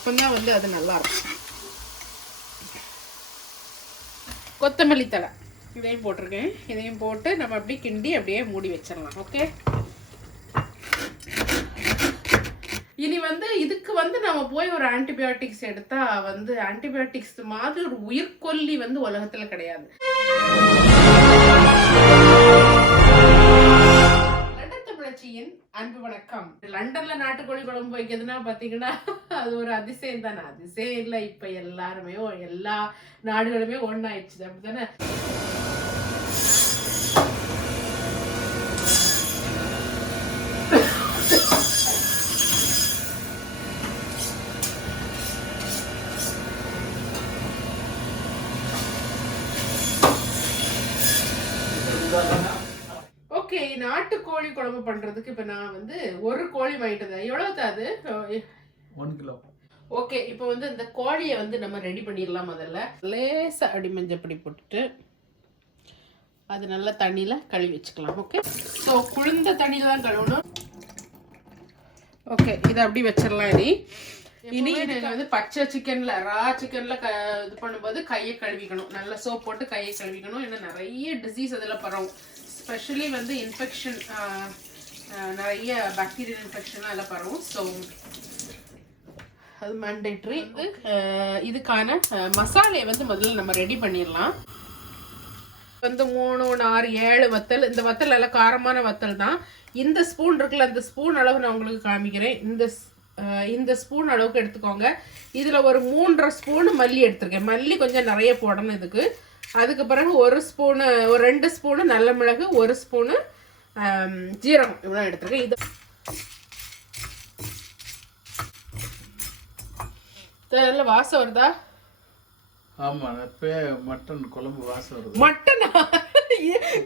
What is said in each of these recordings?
அப்பதான் வந்து அது நல்லா இருக்கும். கொத்தமல்லி தழை இதையும் போட்டிருக்கேன். இதையும் போட்டு நம்ம அப்படியே கிண்டி அப்படியே மூடி வச்சிடலாம். ஓகே, இனி வந்து இதுக்கு வந்து நம்ம போய் ஒரு ஆன்டிபயோட்டிக்ஸ் எடுத்தா வந்து ஆன்டிபயோட்டிக்ஸ் மாதிரி ஒரு உயிர்கொல்லி வந்து உலகத்துல கிடையாது. அன்பு வணக்கம். லண்டன்ல நாட்டுக்கோழி குழம்பு வைக்கிறதுனா பாத்தீங்கன்னா அது ஒரு அதிசயம் தானே. அதிசயம் இல்லை, இப்ப எல்லாருமே எல்லா நாடுகளுமே ஒண்ணாயிடுச்சு, அப்படித்தானே? ஓகே, நாட்டுக்கோழி குழம்பு பண்றதுக்கு இப்ப நான் வந்து ஒரு கோழி வாங்கிட்டு. எவ்வளவு அது? 1 கிலோ. ஓகே, இப்போ வந்து இந்த கோழியை வந்து நம்ம ரெடி பண்ணிடலாம். முதல்ல லேசா அடி மஞ்சப்பொடி போட்டுட்டு அது நல்லா தண்ணியில கழுவி வச்சுக்கலாம். ஓகே, ஸோ குளிர்ந்த தண்ணியில தான் கழுவணும். ஓகே, இதை அப்படி வச்சிடலாம். இனி வந்து பச்சை சிக்கன்ல ரா சிக்கன்ல இது பண்ணும்போது கையை கழுவிக்கணும். நல்லா சோப் போட்டு கையை கழுவிக்கணும். ஏன்னா நிறைய டிசீஸ் அதில் பரவும். ஸ்பெஷலி வந்து இன்ஃபெக்ஷன், நிறைய பாக்டீரியல் இன்ஃபெக்ஷன்லாம் அதில் பரவும். ஸோ அது மேண்டேட்ரி. இதுக்கான மசாலையை வந்து முதல்ல நம்ம ரெடி பண்ணிடலாம். வந்து 3, 4, 7 வத்தல். இந்த வத்தல் எல்லாம் காரமான வத்தல் தான். இந்த ஸ்பூன் இருக்குல்ல, அந்த ஸ்பூன் அளவு நான் உங்களுக்கு காமிக்கிறேன். இந்த ஸ்பூன் அளவுக்கு எடுத்துக்கோங்க. இதில் ஒரு 3.5 ஸ்பூன் மல்லி எடுத்துருக்கேன். மல்லி கொஞ்சம் நிறைய போடணும் இதுக்கு. அதுக்கு பிறகு ஒரு 2 ஸ்பூனு நல்ல மிளகு, 1 ஸ்பூனு ஜீரகம், இவ்வளோ எடுத்துருக்கேன். இது நல்ல வாசம் வருதா? ஆமா, மட்டன் குழம்பு வாசம் வருது. மட்டனா?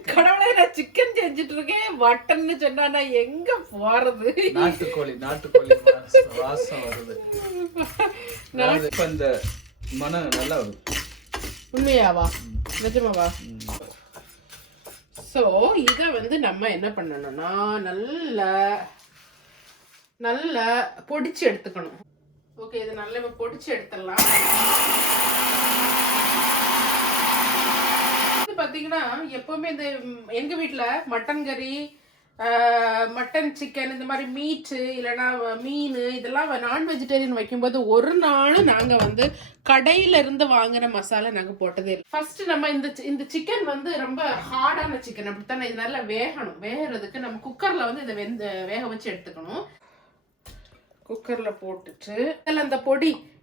கடவுளே, நான் சிக்கன் செஞ்சுட்டு இருக்கேன், மட்டன்னு சொன்னா நான் எங்க போறது? நாட்டுக்கோழி வாசம் வருது. இப்ப இந்த மனம் நல்லா வருது. உண்மையாவா? நிஜமாவா? ஸோ இதை வந்து நம்ம என்ன பண்ணணும்னா நல்லா பொடிச்சு எடுத்துக்கணும். ஓகே, இதை நல்லா பொடிச்சு எடுத்துடலாம். பாத்தீங்கன்னா எப்பவுமே இந்த எங்க வீட்டுல மட்டன் கறி, மட்டன் சிக்கன், இந்த மாதிரி மீட்டு இல்லைன்னா மீன், இதெல்லாம் நான் வெஜிடேரியன் வைக்கும்போது ஒரு நாள் நாங்கள் வந்து கடையில இருந்து வாங்குற மசாலா நாங்கள் போட்டதே இல்லை. ஃபர்ஸ்ட் நம்ம இந்த சிக்கன் வந்து ரொம்ப ஹார்டான சிக்கன், அப்படித்தானே? இது நல்லா வேகணும். வேகிறதுக்கு நம்ம குக்கர்ல வந்து இதை வேக வச்சு எடுத்துக்கணும். குக்கர்ல போட்டுட்டு அதில்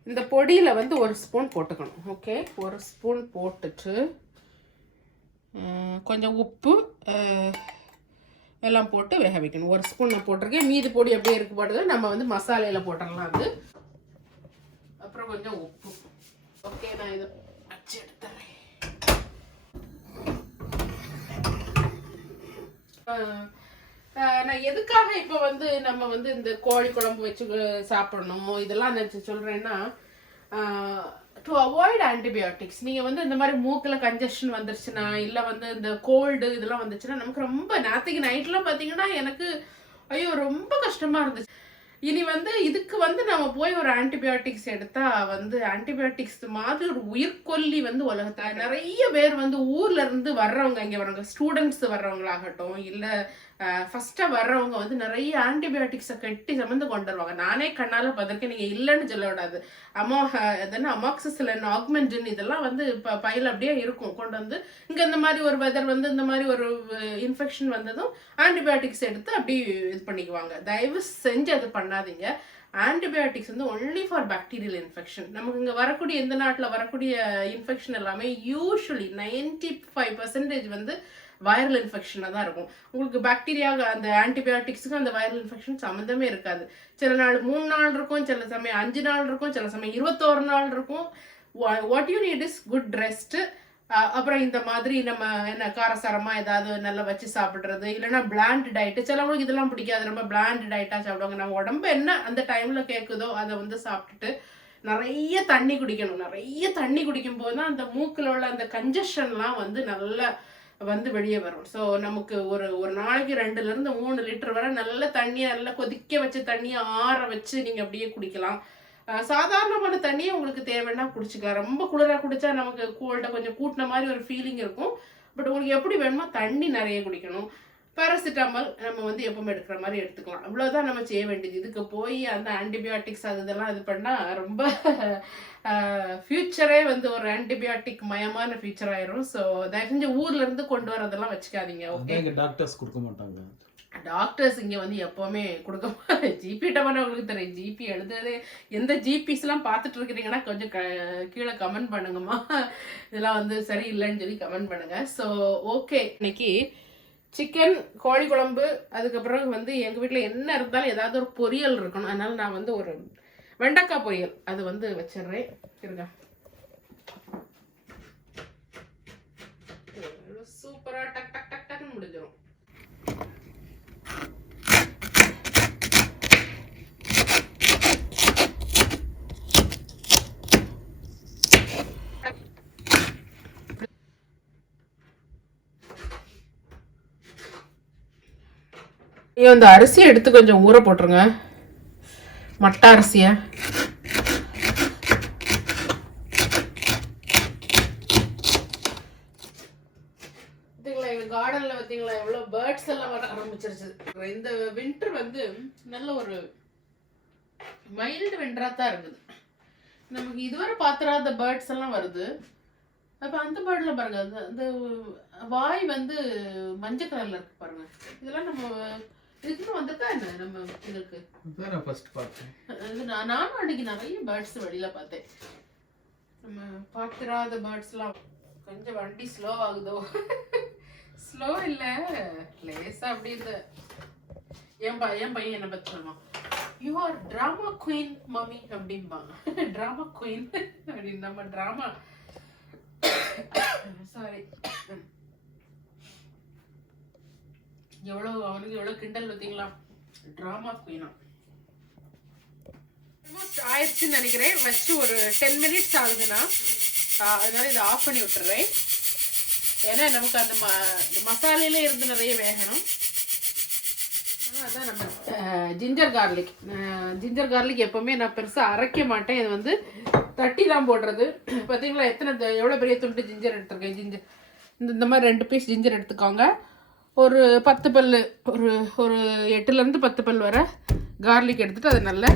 இந்த பொடியில வந்து 1 ஸ்பூன் போட்டுக்கணும். ஓகே, 1 ஸ்பூன் போட்டுட்டு கொஞ்சம் உப்பு எல்லாம் போட்டு வேக வைக்கணும். 1 ஸ்பூன் நான் போட்டிருக்கேன். மீதி பொடி அப்படியே இருக்கு போடுறது. நம்ம வந்து மசாலையில் போட்டுடலாம் அது. அப்புறம் கொஞ்சம் உப்பு. ஓகே, நான் இதை வச்சு எடுத்துறேன். நான் எதுக்காக இப்போ வந்து நம்ம வந்து இந்த கோழி குழம்பு வச்சு சாப்பிடணும் இதெல்லாம் நினச்சி சொல்கிறேன்னா, டு அவாய்ட் ஆன்டிபயோட்டிக்ஸ். நீங்கள் வந்து இந்த மாதிரி மூக்கில் கன்ஜஷன் வந்துருச்சுன்னா, இல்லை வந்து இந்த கோல்டு இதெல்லாம் வந்துச்சுன்னா, நமக்கு ரொம்ப நேற்றுக்கு நைட்லாம் பார்த்தீங்கன்னா எனக்கு ஐயோ ரொம்ப கஷ்டமாக இருந்துச்சு. இனி வந்து இதுக்கு வந்து நம்ம போய் ஒரு ஆன்டிபயோட்டிக்ஸ் எடுத்தா வந்து ஆன்டிபயோட்டிக்ஸ் மாதிரி ஒரு உயிர்கொல்லி வந்து உலகத்தில் நிறைய பேர் வந்து ஊர்ல இருந்து வர்றவங்க, இங்கே வர்றவங்க ஸ்டூடெண்ட்ஸ் வர்றவங்களாகட்டும், இல்லை ஃபர்ஸ்டா வர்றவங்க வந்து நிறைய ஆன்டிபயோட்டிக்ஸை கட்டி சம்மந்து கொண்டு வருவாங்க. நானே கண்ணால பார்த்துருக்கேன். நீங்க இல்லைன்னு சொல்ல விடாது. அமாக்சிசிலின், ஆக்மென்டின் இதெல்லாம் வந்து இப்போ பையில அப்படியே இருக்கும். கொண்டு வந்து இங்க இந்த மாதிரி ஒரு வெதர் வந்து இந்த மாதிரி ஒரு இன்ஃபெக்ஷன் வந்ததும் ஆன்டிபயோட்டிக்ஸ் எடுத்து அப்படி இது பண்ணிக்குவாங்க. தயவு செஞ்சு அது பண்ணாதீங்க. ஆன்டிபயோட்டிக்ஸ் வந்து ஒன்லி ஃபார் பாக்டீரியல் இன்ஃபெக்ஷன். நமக்கு இங்கே வரக்கூடிய எந்த நாட்டில் வரக்கூடிய இன்ஃபெக்ஷன் எல்லாமே யூஸ்வலி 95% வந்து வைரல் இன்ஃபெக்ஷனாக தான் இருக்கும். உங்களுக்கு பாக்டீரியா அந்த ஆன்டிபயோட்டிக்ஸுக்கும் அந்த வைரல் இன்ஃபெக்ஷன் சம்மந்தமே இருக்காது. சில நாள் 3 நாள் இருக்கும், சில சமயம் 5 நாள் இருக்கும், சில சமயம் 21 நாள் இருக்கும். What you need is good rest. அப்புறம் இந்த மாதிரி நம்ம என்ன காரசாரமா ஏதாவது நல்லா வச்சு சாப்பிட்றது, இல்லைன்னா பிளாண்ட் டயட்டு. சிலவங்களுக்கு இதெல்லாம் பிடிக்காது, ரொம்ப பிளாண்ட் டயட்டாக சாப்பிடுவாங்க. நம்ம உடம்பு என்ன அந்த டைம்ல கேட்குதோ அதை வந்து சாப்பிட்டுட்டு நிறைய தண்ணி குடிக்கணும். நிறைய தண்ணி குடிக்கும் போது தான் அந்த மூக்கில் உள்ள அந்த கன்ஜஷன்லாம் வந்து நல்லா வந்து வெளியே வரும். ஸோ நமக்கு ஒரு நாளைக்கு 2 to 3 லிட்டர் வரை நல்ல தண்ணியை நல்லா கொதிக்க வச்ச தண்ணியை ஆற வச்சு நீங்கள் அப்படியே குடிக்கலாம். சாதாரணமான தண்ணியே உங்களுக்கு தேவைன்னா குடிச்சிக்கலாம். ரொம்ப குளிராக குடிச்சா நமக்கு கோல்டை கொஞ்சம் கூட்டின மாதிரி ஒரு ஃபீலிங் இருக்கும். பட் உங்களுக்கு எப்படி வேணுமோ தண்ணி நிறைய குடிக்கணும். பேராசிட்டாமல் நம்ம வந்து எப்பவுமே எடுக்கிற மாதிரி எடுத்துக்கலாம். அவ்வளோதான் நம்ம செய்ய வேண்டியது. இதுக்கு போய் அந்த ஆன்டிபயோட்டிக்ஸ் அது இதெல்லாம் இது பண்ணால் ரொம்ப ஃபியூச்சரே வந்து ஒரு ஆன்டிபயோட்டிக் மயமான ஃபியூச்சர் ஆயிரும். ஸோ தயவு செஞ்சு ஊர்ல இருந்து கொண்டு வரதெல்லாம் வச்சுக்காதீங்க. ஓகே, டாக்டர்ஸ் கொடுக்க மாட்டாங்க. டாக்டர்ஸ் இங்கே வந்து எப்போவுமே கொடுக்க ஜிபிட்ட பண்ண உங்களுக்கு தெரியும். ஜிபி எழுதுறதே எந்த ஜிபிஸ்லாம் பார்த்துட்டு இருக்கிறீங்கன்னா கொஞ்சம் கீழே கமெண்ட் பண்ணுங்கம்மா. இதெல்லாம் வந்து சரியில்லைன்னு சொல்லி கமெண்ட் பண்ணுங்க. ஸோ ஓகே, இன்னைக்கு சிக்கன், கோழி குழம்பு, அதுக்கப்புறம் வந்து எங்கள் வீட்டில் என்ன இருந்தாலும் ஏதாவது ஒரு பொரியல் இருக்கணும். அதனால நான் வந்து ஒரு வெண்டைக்காய் பொரியல் அது வந்து வச்சிடுறேன். இருங்க, சூப்பராக டக் டக் டக் டக்னு முடிஞ்சிடும். இந்த அரிசியை எடுத்து கொஞ்சம் ஊற போட்டுருங்க, மட்டை அரிசியை. பார்த்தீங்களா எங்கள் கார்டனில் பார்த்தீங்களா எவ்வளோ பேர்ட்ஸ் எல்லாம் வர ஆரம்பிச்சிருச்சு. இந்த வின்டர் வந்து நல்ல ஒரு மைல்டு வின்டராக தான் இருக்குது. நமக்கு இதுவரை பார்த்துறாத பேர்ட்ஸ் எல்லாம் வருது. அப்போ அந்த பேர்டில் பாருங்க, அந்த வாய் வந்து மஞ்சள் கலரில் இருக்கு பாருங்க. இதெல்லாம் நம்ம இதுக்கு வந்திருக்கா என்ன நம்ம இதுக்கு ஃபர்ஸ்ட் பார்த்தேன். நானும் அன்னைக்கு நிறைய பேர்ட்ஸ் வெளியில பார்த்தேன். நம்ம பார்த்துறாத பேர்ட்ஸ்லாம். கொஞ்சம் வண்டி ஸ்லோ ஆகுதோ? ஸ்லோ இல்லை, லேசா அப்படி இந்த என் பையன் என்ன பற்றி சொல்லுவான், you are drama queen mummy அப்படிம்பாங்க. ட்ராமா குயின் அப்படின்னு நம்ம ட்ராமா சாரி எவ்வளவு அவனுக்கு எவ்வளவு கிண்டல் பார்த்தீங்களா, ட்ராமா குயினா. ஆயிடுச்சுன்னு நினைக்கிறேன். வச்சு ஒரு 10 minutes ஆகுதுன்னா அதனால இதை ஆஃப் பண்ணி விட்டுறேன். ஏன்னா நமக்கு அந்த மசாலையில இருந்து நிறைய வேகணும். அதான் நம்ம ஜிஞ்சர் கார்லிக் எப்பவுமே நான் பெருசாக அரைக்க மாட்டேன். இது வந்து தட்டி தான் போடுறது. பார்த்தீங்களா எவ்வளோ பெரிய துண்டு ஜிஞ்சர் எடுத்துருக்கேன். ஜிஞ்சர் இந்த மாதிரி 2 பீஸ் ஜிஞ்சர் எடுத்துக்கோங்க. ஒரு 10 பல், ஒரு 8லேருந்து 10 பல் வர கார்லிக் எடுத்துட்டு அதை நல்லா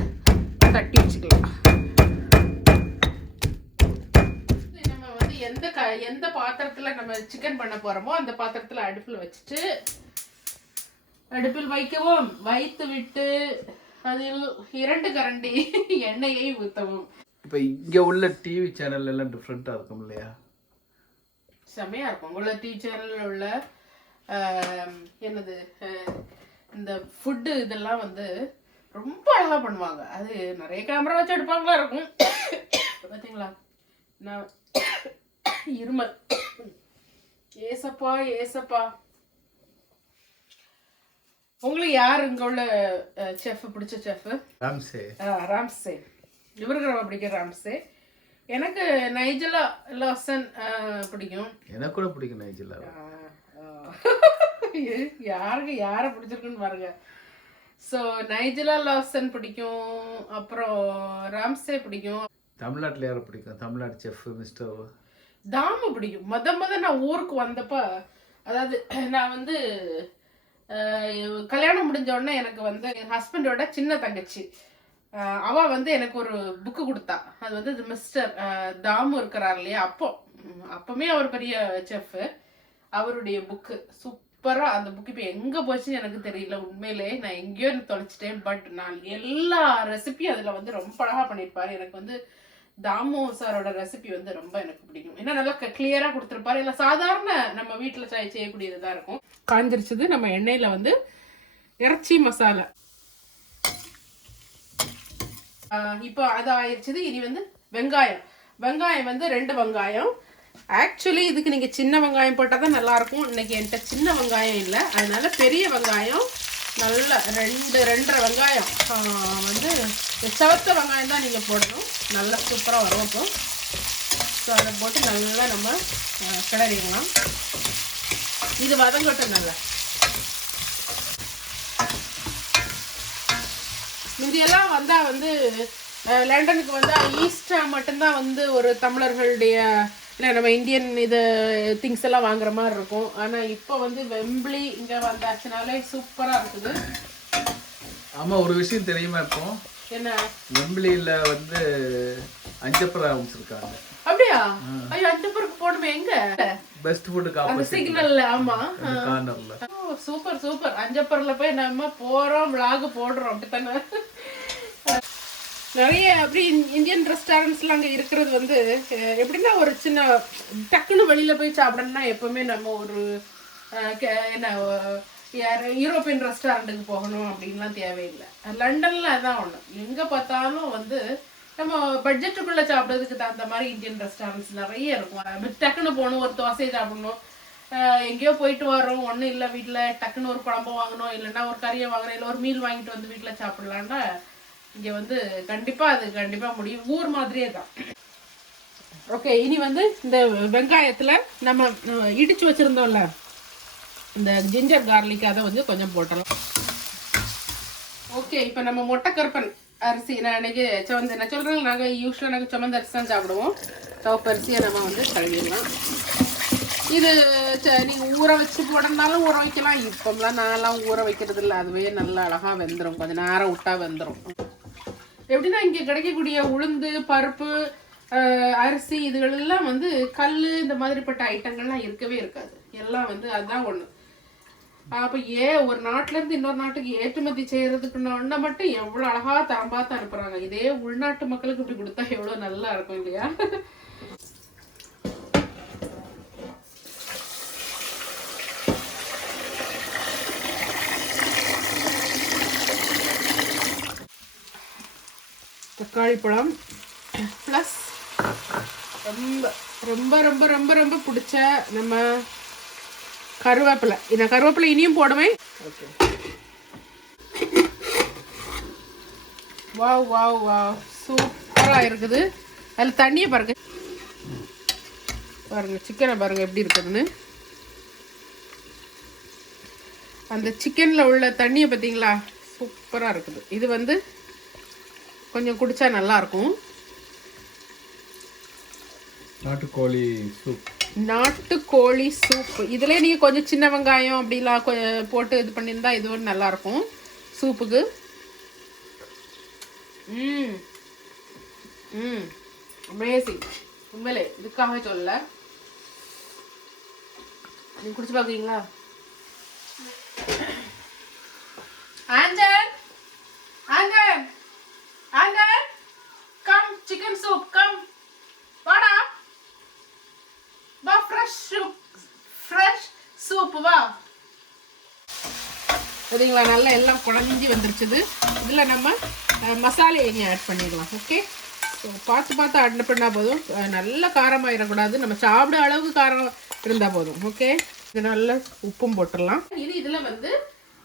தட்டி வச்சுக்கலாம். நம்ம வந்து எந்த பாத்திரத்தில் நம்ம சிக்கன் பண்ண போகிறோமோ அந்த பாத்திரத்தில் அடுப்பில் வைக்கவும், வைத்து விட்டு அதில் 2 கரண்டி எண்ணெயை ஊற்றவும். இப்போ இங்கே உள்ள டிவி சேனல் எல்லாம் டிஃப்ரெண்ட்டாக இருக்கும் இல்லையா? செம்மையாக இருக்கும். உள்ள டிவி சேனலில் உள்ள என்னது இந்த ஃபுட்டு இதெல்லாம் வந்து ரொம்ப அழகாக பண்ணுவாங்க. அது நிறைய கேமரா வச்சு எடுப்பாங்களா இருக்கும். பார்த்தீங்களா, நான் இருமல். ஏசப்பா உங்களுக்கு யார் இங்கே உள்ள செஃப் பிடிச்ச செஃப்? ராம்சே. இவருக்கு ரொம்ப பிடிக்கும் ராம்சே. எனக்கு நைஜலா லாசன் பிடிக்கும். எனக்கு கூட பிடிக்கும் நைஜலா. யாரை பிடிச்சிருக்குன்னு பாருங்க. ஸோ நைஜலா லாசன் பிடிக்கும், அப்புறம் ராம்சே பிடிக்கும். தமிழ்நாட்டில் யாரை பிடிக்கும்? தமிழ்நாடு செஃப் மிஸ்டர் தாமு பிடிக்கும். முத நான் ஊருக்கு வந்தப்ப, அதாவது நான் வந்து கல்யாணம் முடிஞ்ச உடனே எனக்கு வந்து என் ஹஸ்பண்டோட சின்ன தங்கச்சி அவ வந்து எனக்கு ஒரு புக்கு கொடுத்தா. அது வந்து மிஸ்டர் தாமு இருக்கிறார் இல்லையா, அப்பமே அவர் பெரிய செஃப். அவருடைய புக்கு சூப்பரா. அந்த புக்கு இப்போ எங்க போச்சுன்னு எனக்கு தெரியல. உண்மையிலே நான் எங்கேயோ தொலைச்சிட்டேன். பட் நான் எல்லா ரெசிபியும் அதுல வந்து ரொம்ப அழகா பண்ணியிருப்பாரு. எனக்கு வந்து தாமு சாரோட ரெசிபி வந்து ரொம்ப எனக்கு பிடிக்கும். ஏன்னா நல்லா கிளியரா கொடுத்துருப்பாரு. இல்லை சாதாரண நம்ம வீட்டில் செய்யக்கூடியதுதான் இருக்கும். காஞ்சிருச்சது. நம்ம எண்ணெயில வந்து இறைச்சி மசாலா இப்போ அது ஆயிடுச்சுது. இனி வந்து வெங்காயம் வந்து 2 வெங்காயம். ஆக்சுவலி இதுக்கு நீங்க சின்ன வெங்காயம் போட்டால் தான் நல்லா இருக்கும். இன்னைக்கு என்கிட்ட சின்ன வெங்காயம் இல்லை, அதனால பெரிய வெங்காயம் நல்லா 2.5 வெங்காயம் வந்து செவத்த வெங்காயம் தான் நீங்கள் போடணும். நல்லா சூப்பராக வரும். இப்போ ஸோ அதை போட்டு நல்லா நம்ம கிளறிடலாம். இது வதங்கட்டும் நல்லா. முந்தியெல்லாம் வந்தால் வந்து லண்டனுக்கு வந்தால் ஈஸ்டா மட்டும்தான் வந்து ஒரு தமிழர்களுடைய இல்லை நம்ம இந்தியன் இது திங்ஸ் எல்லாம் வாங்குற மாதிரி இருக்கும். ஆனால் இப்போ வந்து வெம்பிளி இங்கே வந்தாச்சுனாலே சூப்பராக இருக்குது. ஆமாம், ஒரு விஷயம் தெரியுமா? இப்போ என்ன வெம்பிளியில் வந்து அஞ்சப்பரை ஆரம்பிச்சிருக்காங்க. அப்படியா? ஐயோ, அஞ்சப்பருக்கு போடுமே எங்க? பெஸ்ட் ஃபுட்டுக்கு அந்த சிக்னல்ல. ஆமா, கார்னர்ல. Super super. அஞ்சப்பர்ல போய் நம்ம போறோம், விளாக் போடுறோம். அப்படித்தானே? நிறைய அப்படி இந்தியன் ரெஸ்டாரண்ட்ஸ்லாம் அங்கே இருக்கிறது வந்து எப்படின்னா ஒரு சின்ன டக்குன்னு வெளியில் போய் சாப்பிடணும்னா எப்போவுமே நம்ம ஒரு என்ன யூரோப்பியன் ரெஸ்டாரண்ட்டுக்கு போகணும் அப்படின்லாம் தேவையில்லை. லண்டனில் அதான் ஒன்று. எங்கே பார்த்தாலும் வந்து நம்ம பட்ஜெட்டுக்குள்ளே சாப்பிட்றதுக்கு தகுந்த மாதிரி இந்தியன் ரெஸ்டாரண்ட்ஸ் நிறைய இருக்கும். டக்குன்னு போகணும், ஒரு தோசையை சாப்பிடணும், எங்கேயோ போயிட்டு வரோம், ஒன்றும் இல்லை வீட்டில் டக்குன்னு ஒரு குழம்பு வாங்கணும், இல்லைன்னா ஒரு கறியை வாங்கணும், இல்லை ஒரு மீல் வாங்கிட்டு வந்து வீட்டில் சாப்பிட்லான்னா இங்கே வந்து கண்டிப்பாக முடியும். ஊர் மாதிரியே தான். ஓகே, இனி வந்து இந்த வெங்காயத்தில் நம்ம இடித்து வச்சுருந்தோம்ல இந்த ஜிஞ்சர் கார்லிக், அதை வந்து கொஞ்சம் போட்டலாம். ஓகே, இப்போ நம்ம மொட்டைக்கருப்பன் அரிசி, நான் இன்னைக்கு நான் சொல்கிறேன், நாங்கள் யூஸ்வலாக நாங்கள் சுமந்த அரிசி தான் சாப்பிடுவோம். சிவப்பு அரிசியை நம்ம வந்து கழுவிடலாம். இது நீங்கள் ஊற வச்சு போடனாலும் ஊற வைக்கலாம். இப்போலாம் நான்லாம் ஊற வைக்கிறது இல்லை, அதுவே நல்லா அழகாக வெந்துடும். கொஞ்சம் நேரம் விட்டா வெந்துடும். எப்படின்னா இங்கே கிடைக்கக்கூடிய உளுந்து, பருப்பு, அரிசி இதுகளெல்லாம் வந்து கல் இந்த மாதிரிப்பட்ட ஐட்டங்கள்லாம் இருக்கவே இருக்காது. எல்லாம் வந்து அதுதான் ஒன்று. அப்போ ஒரு நாட்டிலேருந்து இன்னொரு நாட்டுக்கு ஏற்றுமதி செய்கிறதுக்குன்னா மட்டும் எவ்வளோ அழகாக தரம் பார்த்து அனுப்புகிறாங்க. இதே உள்நாட்டு மக்களுக்கு இப்படி கொடுத்தா எவ்வளோ நல்லா இருக்கும் இல்லையா? தக்காளி பழம் ப்ளஸ் ரொம்ப ரொம்ப ரொம்ப ரொம்ப ரொம்ப பிடிச்ச நம்ம கருவேப்பிலை. இந்த கருவேப்பிலை இனியும் போடுவேன். ஓகே, வாவ் வாவ் வாவ், சூப்பராக இருக்குது. அதில் தண்ணியை பாருங்க, சிக்கனை பாருங்க எப்படி இருக்குதுன்னு. அந்த சிக்கனில் உள்ள தண்ணியை பார்த்தீங்களா, சூப்பராக இருக்குது. இது வந்து கொஞ்சம் குடிச்சா நல்லா இருக்கும். நாட்டுக்கோழி சூப். இதில் நீங்கள் கொஞ்சம் சின்ன வெங்காயம் அப்படிலாம் போட்டு இது பண்ணியிருந்தா இது ஒன்று நல்லாயிருக்கும் சூப்புக்கு. அமேசிங். உண்மையிலே இதுக்காக சொல்ல. நீங்கள் குடிச்சு பார்க்குறீங்களா? Aanchal, Aanchal, Aanchal, come, chicken soup, come, வாடா, வா, ஃப்ரெஷ் சூப் வா. சரிங்களா? நல்லா எல்லாம் குழஞ்சி வந்துருச்சுது. இதில் நம்ம மசாலா எண்ணெய் ஆட் பண்ணிடலாம். ஓகே, ஸோ பார்த்து ஆட் பண்ணால் போதும். நல்ல காரமாயிடக்கூடாது, நம்ம சாப்பிட அளவுக்கு காரம் இருந்தால் போதும். ஓகே, இது நல்ல உப்பும் போட்டுடலாம். இதில் வந்து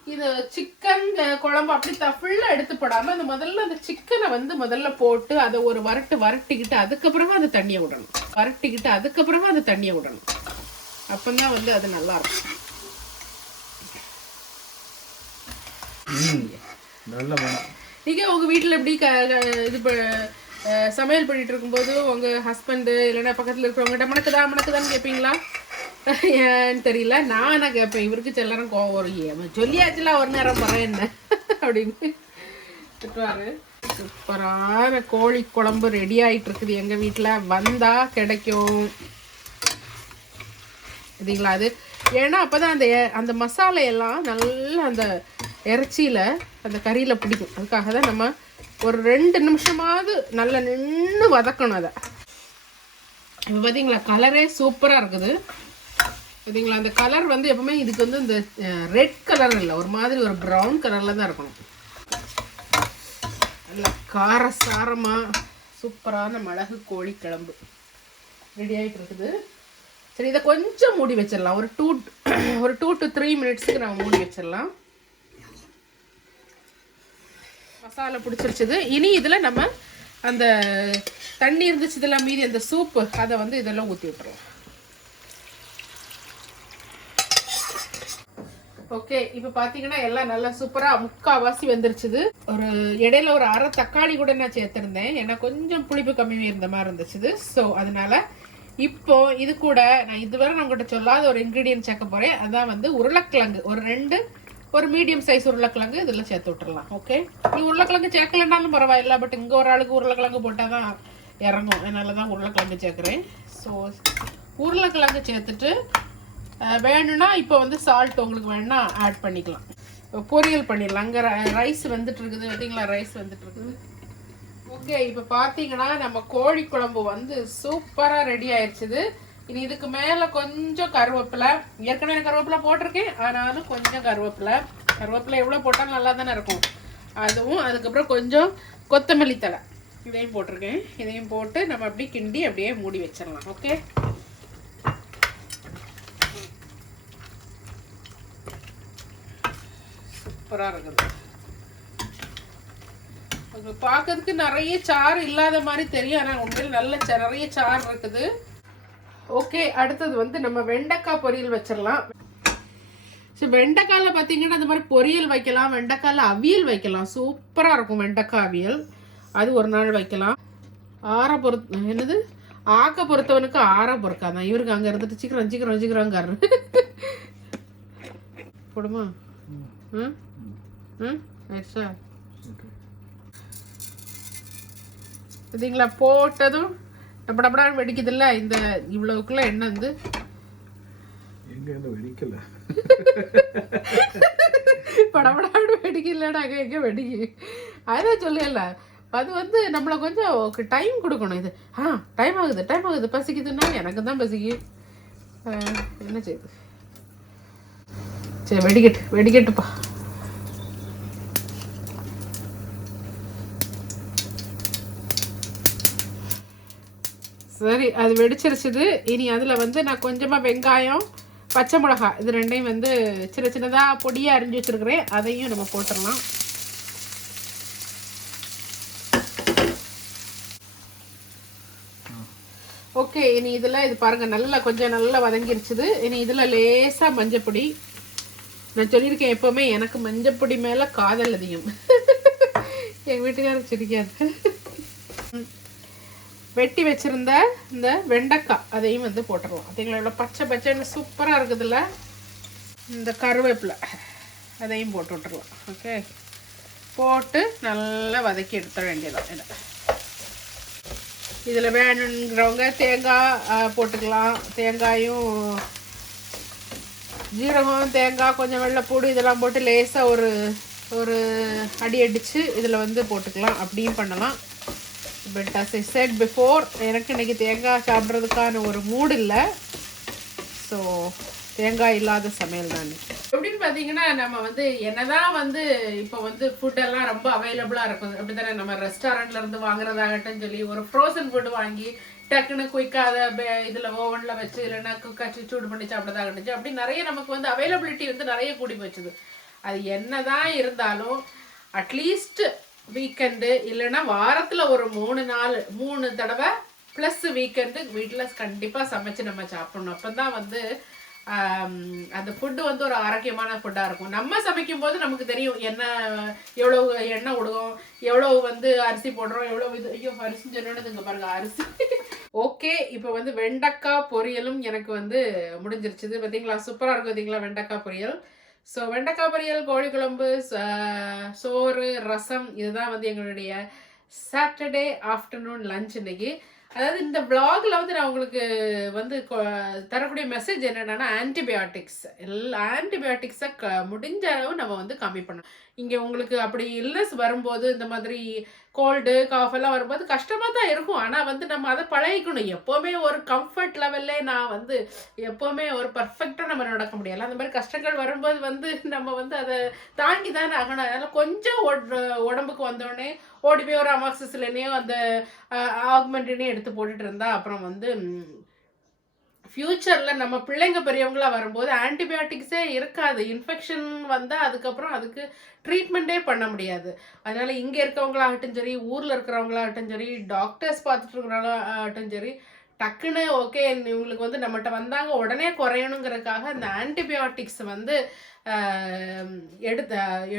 இது சிக்கன் குழம்பு அப்படி ஃபுல்லாக எடுத்து போடாமல் அந்த முதல்ல அந்த சிக்கனை வந்து முதல்ல போட்டு அதை ஒரு வரட்டிக்கிட்டு அதுக்கப்புறமா அந்த தண்ணியை விடணும். அப்போதான் வந்து அது நல்லா இருக்கும். நீங்கள் உங்கள் வீட்டில் எப்படி இது சமையல் பண்ணிட்டு இருக்கும்போது உங்கள் ஹஸ்பண்டு இல்லைன்னா பக்கத்தில் இருக்கிறவங்ககிட்ட மணக்குதான்னு கேட்பீங்களா? ஏன்னு தெரியல, நான் கேட்பேன். இவருக்கு சில்லறம் கோவம் வரும். சொல்லியாச்சுல ஒரு நேரம் பரம் என்ன அப்படின்னு திட்டுவாரு. சூப்பரான கோழி குழம்பு ரெடி ஆகிட்டு இருக்குது எங்கள் வீட்டில். வந்தால் கிடைக்கும் சரிங்களா? அது ஏன்னா அப்போ தான் அந்த மசாலையெல்லாம் நல்லா அந்த இறைச்சியில் அந்த கறியில் பிடிக்கும். அதுக்காக தான் நம்ம ஒரு 2 நிமிஷமாவது நல்லா நின்று வதக்கணும் அதை. இப்போ பார்த்தீங்களா, கலரே சூப்பராக இருக்குது. பார்த்தீங்களா, அந்த கலர் வந்து எப்பவுமே இதுக்கு வந்து இந்த ரெட் கலர் இல்லை, ஒரு மாதிரி ஒரு ப்ரௌன் கலரில் தான் இருக்கணும். நல்லா காரசாரமாக சூப்பரான மிளகு கோழி குழம்பு ரெடி ஆகிட்டு இருக்குது. சரி, இதை கொஞ்சம் மூடி வச்சிடலாம். ஒரு 2 to 3 மினிட்ஸுக்கு நம்ம மூடி வச்சிடலாம். மசாலா பிடிச்சிருச்சுது. இனி இதில் நம்ம அந்த தண்ணி இருந்துச்சு இதெல்லாம் மீதி அந்த சூப்பு அதை வந்து இதெல்லாம் ஊற்றி விட்டுருவோம். ஓகே, இப்போ பார்த்தீங்கன்னா எல்லாம் நல்லா சூப்பராக முக்கால்வாசி வந்துருச்சுது. ஒரு இடையில ஒரு அரை தக்காளி கூட நான் சேர்த்துருந்தேன், ஏன்னா கொஞ்சம் புளிப்பு கம்மியாக இருந்த மாதிரி இருந்துச்சு. ஸோ அதனால இப்போ இது கூட நான் இதுவரை நான் உங்கள்கிட்ட சொல்லாத ஒரு இன்க்ரீடியன்ட் சேர்க்க போகிறேன். அதான் வந்து உருளைக்கிழங்கு. ஒரு மீடியம் சைஸ் உருளைக்கிழங்கு இதில் சேர்த்து விட்டுறலாம். ஓகே, நீ உருளைக்கிழங்கு சேர்க்கலனாலும் பரவாயில்ல, பட் இங்கே ஒரு ஆளுக்கு உருளைக்கிழங்கு போட்டால் தான் இறங்கும், அதனால தான் உருளைக்கிழங்கு சேர்க்குறேன். ஸோ உருளைக்கிழங்கு சேர்த்துட்டு வேணும்னா இப்போ வந்து சால்ட் உங்களுக்கு வேணும்னா ஆட் பண்ணிக்கலாம். பொரியல் பண்ணிடலாம். அங்கே ரைஸ் வந்துட்டு இருக்குது பார்த்தீங்களா, ரைஸ் வந்துட்டு இருக்குது. ஓகே, இப்போ பார்த்தீங்கன்னா நம்ம கோழி குழம்பு வந்து சூப்பராக ரெடி ஆயிடுச்சுது. இனி இதுக்கு மேலே கொஞ்சம் கருவேப்பிலை, ஏற்கனவே கருவேப்பிலை போட்டிருக்கேன், ஆனாலும் கொஞ்சம் கருவேப்பிலை எவ்வளோ போட்டாலும் நல்லா தானே இருக்கும். அதுவும் அதுக்கப்புறம் கொஞ்சம் கொத்தமல்லி தழை இதையும் போட்டிருக்கேன். இதையும் போட்டு நம்ம அப்படியே கிண்டி அப்படியே மூடி வச்சிடலாம். ஓகே, சூப்பராக இருக்குது. பார்க்கறதுக்கு நிறைய சாறு இல்லாத மாதிரி தெரியும், ஆனால் உண்மையில் நல்ல நிறைய சாறு இருக்குது. ஓகே, அடுத்தது வந்து நம்ம வெண்டைக்காய் பொரியல் வச்சிடலாம். ஸோ வெண்டைக்காயில் பார்த்தீங்கன்னா அந்த மாதிரி பொரியல் வைக்கலாம், வெண்டைக்காயில் அவியல் வைக்கலாம், சூப்பராக இருக்கும் வெண்டைக்காய் அவியல். அது ஒரு நாள் வைக்கலாம். என்னது ஆக்க பொறுத்தவனுக்கு ஆற பொறுக்காதான், இவருக்கு அங்கே இருந்துட்டு சீக்கிரம் சீக்கிரம் சீக்கிரங்காரு போடுமா. ம் ம் ஆயிடுச்சா? பார்த்தீங்களா, போட்டதும் டப்படப்படான்னு வெடிக்குது இல்லை. இந்த இவ்வளவுக்குள்ள எண்ணெய் வந்து வெடிக்கல, படப்படான்னு வெடிக்கலடா, அங்கே எங்கே வெடிக்கு. அதான் சொல்லல, அது வந்து நம்மளை கொஞ்சம் டைம் கொடுக்கணும். இது டைம் ஆகுது பசிக்குதுன்னா எனக்கு தான் பசிக்கு, என்ன செய்யுது. சரி, வெடிக்கட்டுப்பா. சரி, அது வெடிச்சிருச்சுது. இனி அதில் வந்து நான் கொஞ்சமாக வெங்காயம், பச்சை மிளகாய் இது ரெண்டையும் வந்து சின்ன சின்னதாக பொடியாக அரிஞ்சு வச்சுருக்கிறேன், அதையும் நம்ம போட்டுடலாம். ஓகே, இனி இதில் இது பாருங்கள் நல்லா கொஞ்சம் நல்லா வதங்கிருச்சுது. இனி இதில் லேசாக மஞ்சப்பொடி. நான் சொல்லியிருக்கேன் எப்போவுமே எனக்கு மஞ்சப்பொடி மேலே காதல் அதிகம். எங்கள் வீட்டுக்காரர் சிரிக்காது. வெட்டி வச்சுருந்த இந்த வெண்டைக்காய் அதையும் வந்து போட்டுடலாம். பார்த்தீங்களா எவ்வளோ பச்சை பச்சைன்னு சூப்பராக இருக்குதுல்ல. இந்த கருவேப்பிலை அதையும் போட்டு விட்டுடலாம். ஓகே, போட்டு நல்லா வதக்கி எடுத்துட வேண்டியதான். இதில் வேணுங்கிறவங்க தேங்காய் போட்டுக்கலாம். தேங்காயும் ஜீரகம், தேங்காய், கொஞ்சம் வெள்ளைப்பூடு இதெல்லாம் போட்டு லேசாக ஒரு அடி அடித்து இதில் வந்து போட்டுக்கலாம். அப்படியும் பண்ணலாம். But as I said before, எனக்கு இன்றைக்கி தேங்காய் சாப்பிட்றதுக்கான ஒரு மூடு இல்லை. ஸோ தேங்காய் இல்லாத சமையல் தான். எப்படின்னு பார்த்தீங்கன்னா நம்ம வந்து என்னதான் வந்து இப்போ வந்து ஃபுட்டெல்லாம் ரொம்ப அவைலபிளாக இருக்கும். அப்படி தானே நம்ம ரெஸ்டாரண்ட்லேருந்து வாங்குறதாகட்டும் சொல்லி ஒரு ஃப்ரோசன் ஃபுட்டு வாங்கி டக்குன்னு குயிக்காக இதில் ஓவனில் வச்சு இல்லைன்னா குக்காச்சு சூடு பண்ணி சாப்பிட்றதாகட்டுச்சு, அப்படி நிறைய நமக்கு வந்து அவைலபிலிட்டி வந்து நிறைய கூடி போச்சுது. அது என்ன தான் இருந்தாலும் அட்லீஸ்ட் வீக்கெண்டு இல்லைன்னா வாரத்தில் ஒரு 3 தடவை ப்ளஸ் வீக்கெண்டு வீட்டில் கண்டிப்பாக சமைச்சு நம்ம சாப்பிட்ணும். அப்போ தான் வந்து அந்த ஃபுட்டு வந்து ஒரு ஆரோக்கியமான ஃபுட்டாக இருக்கும். நம்ம சமைக்கும் போது நமக்கு தெரியும் எவ்வளோ எண்ணெய் விடுவோம், எவ்வளோ வந்து அரிசி போடுறோம், எவ்வளோ இது. ஐயோ, அரிசி சொன்னோன்னு இங்கே பாருங்க அரிசி. ஓகே, இப்போ வந்து வெண்டைக்காய் பொரியலும் எனக்கு வந்து முடிஞ்சிருச்சுது. பார்த்தீங்களா சூப்பராக இருக்கும் பார்த்தீங்களா வெண்டைக்காய் பொரியல். ஸோ வெண்டைக்காய் பொரியல், கோழி குழம்பு, சோறு, ரசம், இதுதான் வந்து எங்களுடைய சாட்டர்டே ஆஃப்டர்நூன் லஞ்ச் இன்னைக்கு. அதாவது இந்த விளாகில் வந்து நான் உங்களுக்கு வந்து தரக்கூடிய மெசேஜ் என்னென்னா, ஆன்டிபயோட்டிக்ஸை முடிஞ்ச அளவு நம்ம வந்து கம்மி பண்ணணும். இங்கே உங்களுக்கு அப்படி இல்னஸ் வரும்போது இந்த மாதிரி கோல்டு காஃப் எல்லாம் வரும்போது கஷ்டமாக தான் இருக்கும். ஆனால் வந்து நம்ம அதை பழகிக்கணும். எப்போவுமே ஒரு கம்ஃபர்ட் லெவல்லே நான் வந்து எப்போவுமே ஒரு பர்ஃபெக்டாக நம்ம நடக்க முடியலை. அந்த மாதிரி கஷ்டங்கள் வரும்போது வந்து நம்ம வந்து அதை தாங்கி தானே ஆகணும். அதனால் கொஞ்சம் உடம்புக்கு வந்தோடனே ஓடி போய் ஒரு அமாக்சிசிலினையோ அந்த ஆக்மெண்ட்டினையும் எடுத்து போட்டுட்டு இருந்தா அப்புறம் வந்து ஃப்யூச்சரில் நம்ம பிள்ளைங்க பெரியவங்களாக வரும்போது ஆன்டிபயோட்டிக்ஸே இருக்காது. இன்ஃபெக்ஷன் வந்தால் அதுக்கப்புறம் அதுக்கு ட்ரீட்மெண்ட்டே பண்ண முடியாது. அதனால் இங்கே இருக்கவங்களாகட்டும் சரி, ஊரில் இருக்கிறவங்களாகட்டும் சரி, டாக்டர்ஸ் பார்த்துட்டு இருக்கிறவங்களாகட்டும் சரி, டக்குன்னு ஓகே இவங்களுக்கு வந்து நம்மகிட்ட வந்தாங்க உடனே குறையணுங்கிறதுக்காக அந்த ஆன்டிபயோட்டிக்ஸ் வந்து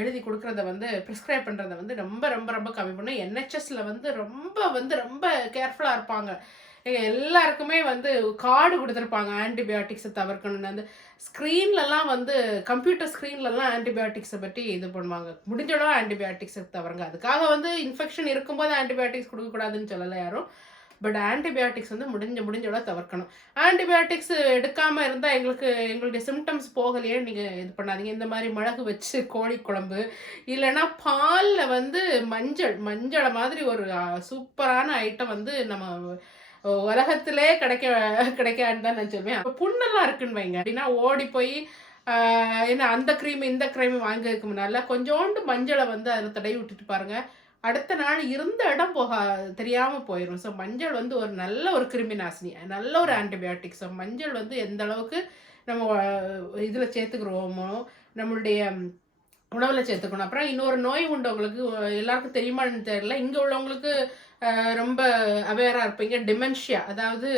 எழுதி கொடுக்குறத வந்து ப்ரிஸ்கிரைப் பண்ணுறத வந்து ரொம்ப ரொம்ப ரொம்ப கம்மி பண்ணும். என்ஹெச்எஸ்ல வந்து ரொம்ப கேர்ஃபுல்லாக இருப்பாங்க. எல்லாருக்குமே வந்து கார்டு கொடுத்துருப்பாங்க ஆன்டிபயோட்டிக்ஸை தவிர்க்கணும்னு. அந்த ஸ்க்ரீன்லலாம் வந்து கம்ப்யூட்டர் ஸ்க்ரீன்லலாம் ஆன்டிபயோட்டிக்ஸை பற்றி இது பண்ணுவாங்க. முடிஞ்சளவு ஆன்டிபயோட்டிக்ஸை தவிருங்க. அதுக்காக வந்து இன்ஃபெக்ஷன் இருக்கும்போது ஆன்டிபயோட்டிக்ஸ் கொடுக்கக்கூடாதுன்னு சொல்லலை யாரும். பட் ஆன்டிபயோட்டிக்ஸ் வந்து முடிஞ்சளவு தவிர்க்கணும். ஆன்டிபயோட்டிக்ஸ் எடுக்காமல் இருந்தால் எங்களுடைய சிம்டம்ஸ் போகலையே நீங்கள் இது பண்ணாதீங்க. இந்த மாதிரி மிளகு வச்சு கோழி குழம்பு, இல்லைன்னா பாலில் வந்து மஞ்சளை மாதிரி ஒரு சூப்பரான ஐட்டம் வந்து நம்ம உலகத்திலே கிடைக்காதுன்னு தான் நான் சொல்லுவேன். புண்ணெல்லாம் இருக்குன்னு வைங்க அப்படின்னா ஓடி போய் ஏன்னா அந்த க்ரீம் இந்த க்ரீம் வாங்கிறதுக்கு முன்னால் கொஞ்சோண்டு மஞ்சளை வந்து அதில் தடவி விட்டுட்டு பாருங்கள். அடுத்த நாள் இருந்த இடம் தெரியாமல் போயிடும். ஸோ மஞ்சள் வந்து ஒரு நல்ல ஒரு கிருமி நாசினி, நல்ல ஒரு ஆன்டிபயோட்டிக். ஸோ மஞ்சள் வந்து எந்த அளவுக்கு நம்ம இதில் சேர்த்துக்கிறோமோ நம்மளுடைய உணவில் சேர்த்துக்கணும். அப்புறம் இன்னொரு நோய் உண்டவங்களுக்கு எல்லாருக்கும் தெரியுமான்னு தெரியல, இங்கே உள்ளவங்களுக்கு ரொம்ப அவேராக இருப்பீங்க. டிமென்ஷியா, அதாவது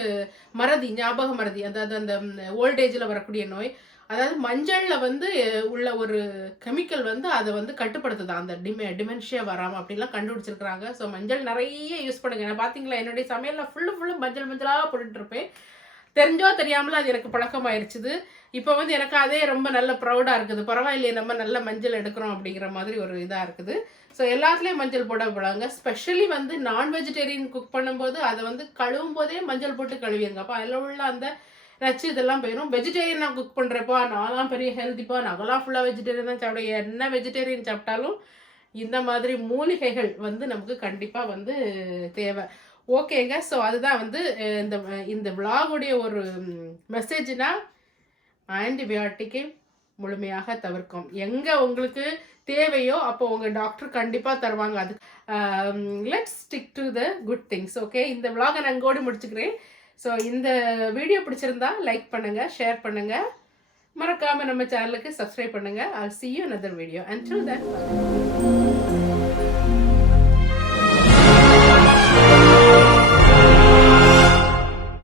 ஞாபக மறதி, அதாவது அந்த ஓல்டேஜில் வரக்கூடிய நோய். அதாவது மஞ்சளில் வந்து உள்ள ஒரு கெமிக்கல் வந்து அதை வந்து கட்டுப்படுத்துது அந்த டிமென்ஷியா வராமல் அப்படிலாம் கண்டுபிடிச்சிருக்கிறாங்க. ஸோ மஞ்சள் நிறைய யூஸ் பண்ணுங்க. நான் பார்த்தீங்களா என்னுடைய சமையலில் ஃபுல்லு மஞ்சளாக போட்டுட்ருப்பேன். தெரிஞ்சோ தெரியாமல அது எனக்கு பழக்கமாயிருச்சுது. இப்போ வந்து எனக்கு அதே ரொம்ப நல்ல ப்ரௌடாக இருக்குது. பரவாயில்லையே நம்ம நல்ல மஞ்சள் எடுக்கிறோம் அப்படிங்கிற மாதிரி ஒரு இதாக இருக்குது. ஸோ எல்லாத்துலேயும் மஞ்சள் போடப்படாங்க. ஸ்பெஷலி வந்து நான் வெஜிடேரியன் குக் பண்ணும்போது அதை வந்து கழுவும் போதே மஞ்சள் போட்டு கழுவிடுங்க. அப்போ அதில் உள்ள அந்த நச்சு இதெல்லாம் போயிடும். வெஜிடேரியன் நான் குக் பண்ணுறப்பா நான்லாம் பெரிய ஹெல்த்திப்பா, நாங்களாம் ஃபுல்லாக வெஜிடேரியன் தான் சாப்பிடுவோம். என்ன வெஜிடேரியன் சாப்பிட்டாலும் இந்த மாதிரி மூலிகைகள் வந்து நமக்கு கண்டிப்பாக வந்து தேவை. ஓகேங்க. ஸோ அதுதான் வந்து இந்த விளாகுடைய ஒரு மெசேஜ்னா, ஆன்டிபயோட்டிக்கை முழுமையாக தவிர்க்கும். எங்கே உங்களுக்கு தேவையோ அப்போ உங்கள் டாக்டர் கண்டிப்பாக தருவாங்க. அது let's stick to the good things. Okay, இந்த விளாகை நான் இங்கோடி முடிச்சுக்கிறேன். ஸோ இந்த வீடியோ பிடிச்சிருந்தா லைக் பண்ணுங்கள், ஷேர் பண்ணுங்கள், மறக்காமல் நம்ம சேனலுக்கு சப்ஸ்கிரைப் பண்ணுங்கள். I'll see you in another video. Until then, bye.